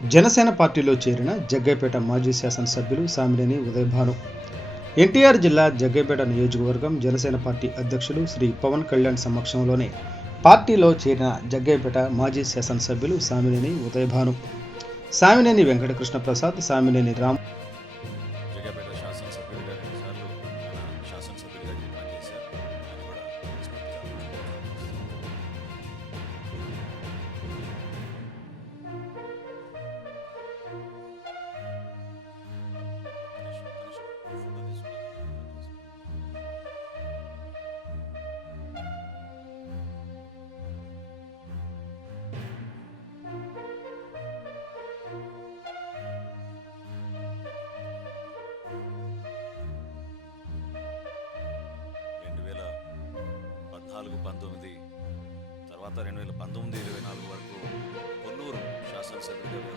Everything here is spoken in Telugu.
జనసేన పార్టీలో చేరిన జగ్గైపేట మాజీ శాసనసభ్యులు సామినేని ఉదయభాను. ఎన్టీఆర్ జిల్లా జగ్గైపేట నియోజకవర్గం జనసేన పార్టీ అధ్యక్షులు శ్రీ పవన్ కళ్యాణ్ సమక్షంలోనే పార్టీలో చేరిన జగ్గైపేట మాజీ శాసనసభ్యులు సామినేని ఉదయభాను, సామినేని వెంకటకృష్ణ ప్రసాద్, సామినేని రామ్ జగ్గైపేట శాసనసభ్యుడిగా 2 సార్లు మన శాసనసభ్యుడిగా పనిచేశారు. ఆయన కూడా తర్వాత 2019-24 వరకు పొన్నూరు శాసనసభ్యుడిగా